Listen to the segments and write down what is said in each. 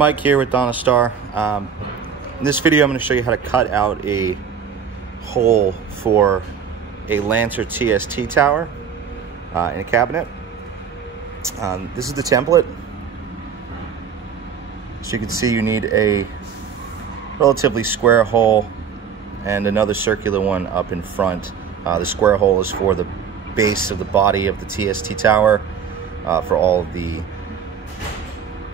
Mike here with Donastar. In this video I'm going to show you how to cut out a hole for a Lancer TST tower in a cabinet. This is the template. So you can see you need a relatively square hole and another circular one up in front. The square hole is for the base of the body of the TST tower, for all of the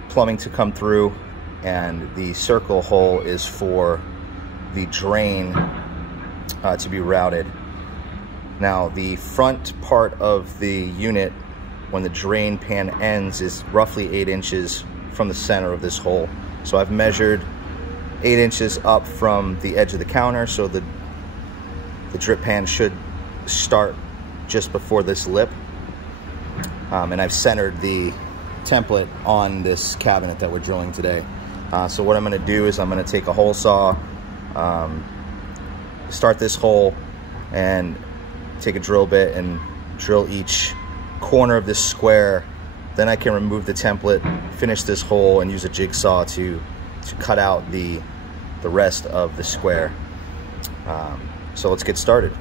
plumbing to come through, and the circle hole is for the drain to be routed. Now the front part of the unit, when the drain pan ends, is roughly 8 inches from the center of this hole. So I've measured 8 inches up from the edge of the counter, so the drip pan should start just before this lip, and I've centered the template on this cabinet that we're drilling today. So what I'm going to do is I'm going to take a hole saw, start this hole, and take a drill bit and drill each corner of this square. Then I can remove the template, finish this hole, and use a jigsaw to cut out the rest of the square. So let's get started.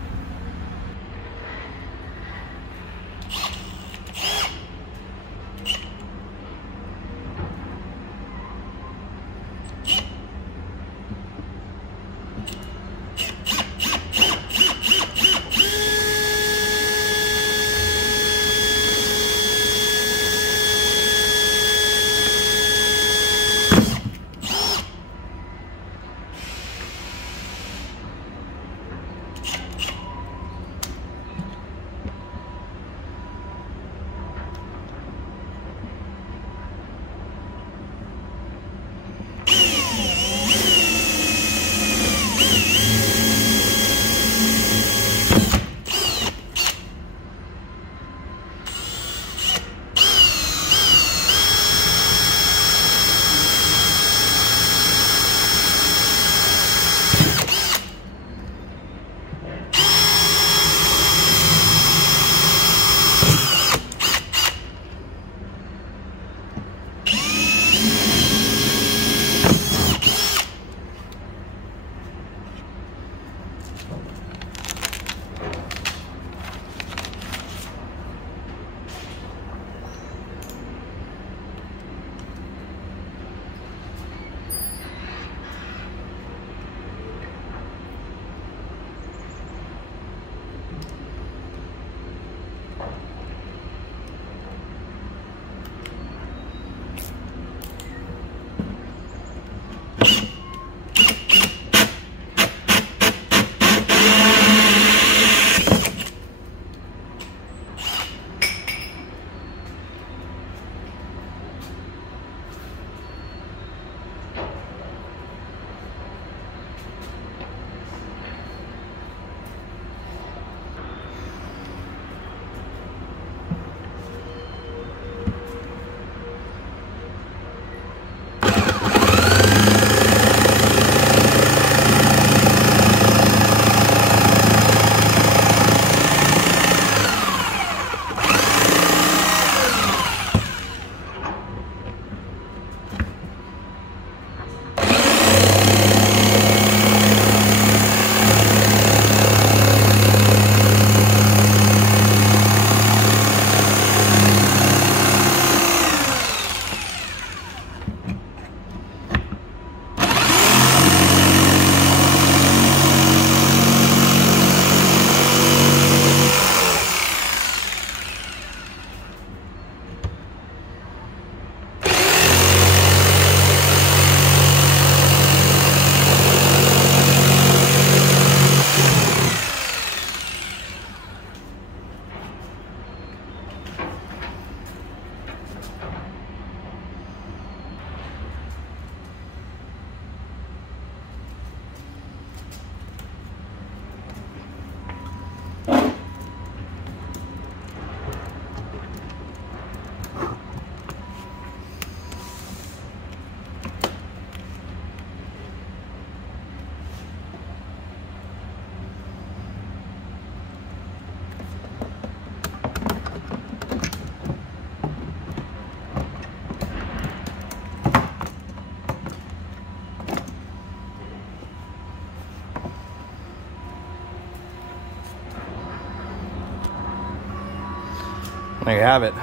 There you have it.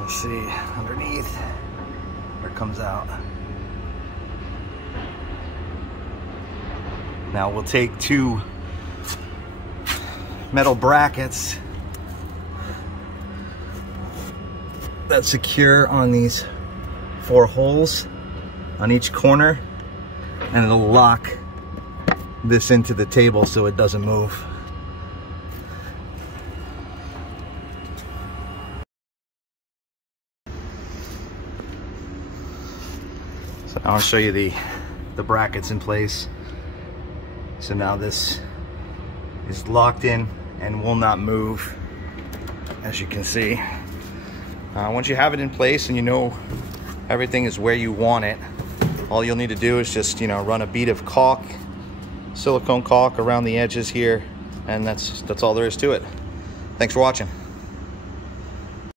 Let's see underneath where it comes out. Now we'll take two metal brackets that secure on these 4 holes on each corner, and it'll lock this into the table so it doesn't move. So now I'll show you the brackets in place. So now this is locked in and will not move, as you can see. Once you have it in place and you know everything is where you want it, all you'll need to do is just, you know, run a bead of caulk, silicone caulk around the edges here, and that's all there is to it. Thanks for watching.